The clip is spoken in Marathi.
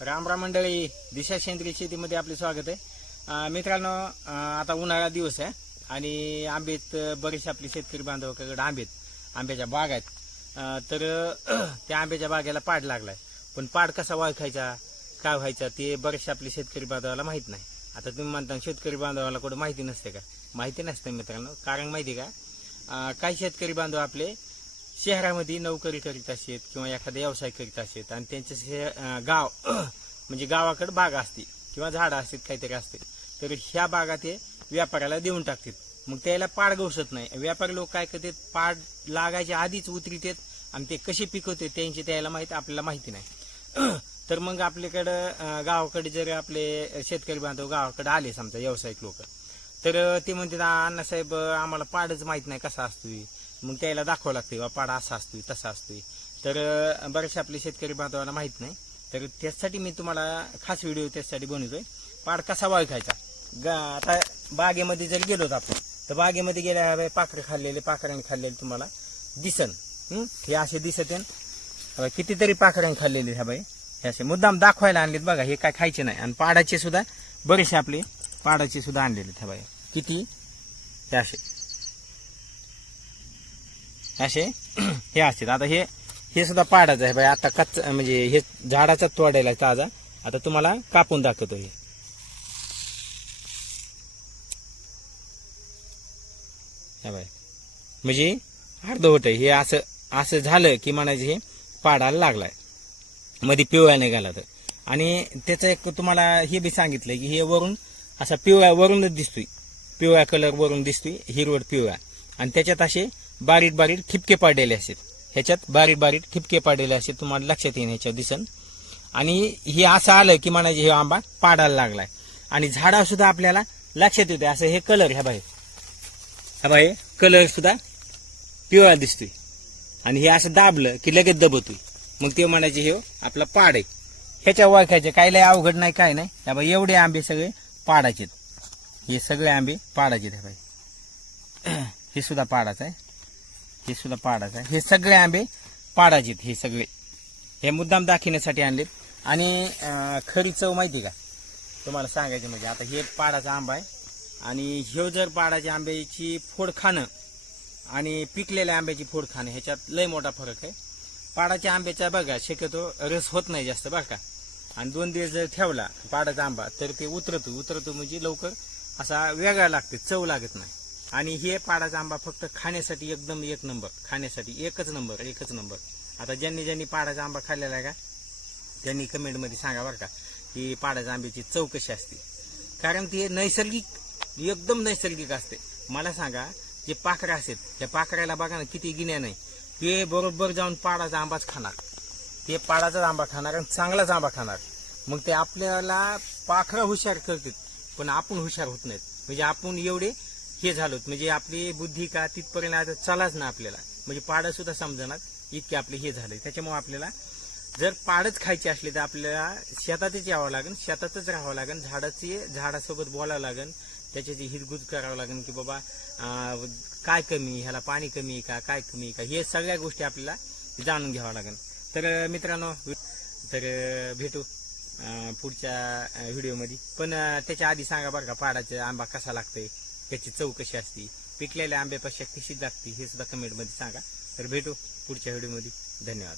राम राम मंडळी दिशा सेंद्रिय शेतीमध्ये आपले स्वागत आहे. मित्रांनो आता उन्हाळा दिवस आहे आणि आंबेत बरेचसे आपले शेतकरी बांधवाकडे आंबेत आंब्याच्या बाग आहेत. तर त्या आंब्याच्या बागेला पाड लागलाय. पण पाड कसा ओळखायचा काय व्हायचा ते बरेचसे आपले शेतकरी बांधवाला माहीत नाही. आता तुम्ही म्हणता शेतकरी बांधवाला कुठं माहिती नसते का? माहिती नसते मित्रांनो. कारण माहिती का? काही शेतकरी बांधव आपले शहरामध्ये नोकरी करीत असेत किंवा एखादा व्यवसाय करीत असेत आणि त्यांचं गाव म्हणजे गावाकडे बाग असते किंवा झाडं असतात काहीतरी असते. तर ह्या बागा ते व्यापाऱ्याला देऊन टाकतात. मग त्याला पाड गवसत नाही. व्यापारी लोक काय करतात? पाड लागायच्या आधीच उतरितात आणि ते कसे पिकवते त्यांची त्याला माहिती आपल्याला माहिती नाही. तर मग आपल्याकडं गावाकडे जर आपले शेतकरी बांधव गावाकडे आले समजा व्यावसायिक लोक. तर ते म्हणतात अण्णासाहेब आम्हाला पाडच माहीत नाही कसा असतोय. मग त्याला दाखवावं लागते बा पाडा असा असतोय तसा असतोय. तर बरेचसे आपले शेतकरी बांधवांना माहीत नाही. तर त्यासाठी मी तुम्हाला खास व्हिडिओ त्यासाठी बनवतोय. पाड कसा वाळखायचा गा आता बागेमध्ये जर गेलो आपण तर बागेमध्ये गेल्या पाखरे खाल्लेले पाखरांनी खाल्लेले तुम्हाला दिसन. हे? असे दिसत आहे कितीतरी पाखरांनी खाल्लेले ह्या बाई. हे असे मुद्दाम दाखवायला आणलेत बघा हे काय खायचे नाही. आणि पाडाचे सुद्धा बरेचसे आपले पाडाचे सुद्धा आणलेले ह्या बाई. किती? हे असे. असे? हे असतात आता हे हे सुद्धा पाडाचं आहे बाई. आता कच्च म्हणजे हे झाडाचा तोडायला ताजा. आता तुम्हाला कापून दाखवतो हे. बाय म्हणजे अर्धवट आहे. हे असं असं झालं की म्हणायचं हे पाडायला लागलाय. मध्ये पिवळ्या निघाला तर. आणि त्याचं एक तुम्हाला हे बी सांगितलंय की हे वरून असा पिवळ्या वरूनच दिसतोय. पिवळ्या कलर वरून दिसतोय. हिरवड पिवळ्या आणि त्याच्यात असे बारीक बारीक ठिपके पाडलेले असतात. ह्याच्यात बारीक बारीक ठिपके पाडलेले असतात. तुम्हाला लक्षात येईल ह्याच्या दिसन. आणि हे असं आलं की म्हणायचे हे आंबा पाडायला लागलाय. आणि झाडा सुद्धा आपल्याला लक्षात येते असं हे कलर ह्या बाहेर. ह्या बाहेर कलर सुद्धा पिवळा दिसतोय. आणि हे असं दाबलं की लगेच दबतोय. मग ते म्हणायचे हे आपला पाड आहे. ह्याच्या ओळखायचे काय लय अवघड नाही काय नाही. ह्या बाई एवढे आंबे सगळे पाडायचे हे सगळे आंबे पाडायचे ह्या बाई हे सुद्धा पाडाचं आहे हे सुद्धा पाडाचं आहे. हे सगळे आंबे पाडाचे हे सगळे. हे मुद्दाम दाखवण्यासाठी आणलेत. आणि खरी चव माहिती का? तुम्हाला सांगायचं म्हणजे आता हे पाडाचा आंबा आहे. आणि ह्यो जर पाडाच्या आंब्याची फोड खाणं आणि पिकलेल्या आंब्याची फोड खाणं ह्याच्यात लय मोठा फरक आहे. पाडाच्या आंब्याचा बघा शक्यतो रस होत नाही जास्त बरं का? आणि दोन दिवस जर ठेवला पाडाचा आंबा तर ते उतरतो. उतरतो म्हणजे लवकर असा वेगळा लागते चव लागत नाही. आणि हे पाडाचा आंबा फक्त खाण्यासाठी एकदम एक नंबर. खाण्यासाठी एकच नंबर एकच नंबर. आता ज्यांनी ज्यांनी पाडाचा आंबा खाल्लेला आहे का? त्यांनी कमेंटमध्ये सांगा बरं का की पाडाच्या आंब्याची चव कशी असते? कारण ते नैसर्गिक एकदम नैसर्गिक असते. मला सांगा जे पाखरं असतात त्या पाखऱ्याला बघा ना किती गिन्या नाही ते बरोबर जाऊन पाडाचा आंबाच खाणार. ते पाडाचाच आंबा खाणार आणि चांगलाच आंबा खाणार. मग ते आपल्याला पाखरं हुशार करतात पण आपण हुशार होत नाहीत. म्हणजे आपण एवढे हे झालोत म्हणजे आपली बुद्धी का तिथपर्यंत आता चलाच ना आपल्याला. म्हणजे पाडं सुद्धा समजणार इतके आपले हे झाले. त्याच्यामुळे आपल्याला जर पाडच खायची असली तर आपल्याला शेतातच यावं लागेल शेतातच राहावं लागेल झाडाची झाडासोबत बोलावं लागेल त्याच्याची हिरगुज करावं लागेल की बाबा काय कमी ह्याला पाणी कमी आहे का? काय कमी आहे का? हे सगळ्या गोष्टी आपल्याला जाणून घ्यावं लागेल तर मित्रांनो तर भेटू पुढच्या व्हिडिओमध्ये. पण त्याच्या आधी सांगा बरं का पाडाचा आंबा कसा लागतोय? त्याची चव कशी असते. पिकलेल्या आंब्यापेक्षा कशी लागते हे सुद्धा कमेंटमध्ये सांगा. तर भेटू पुढच्या व्हिडिओमध्ये धन्यवाद.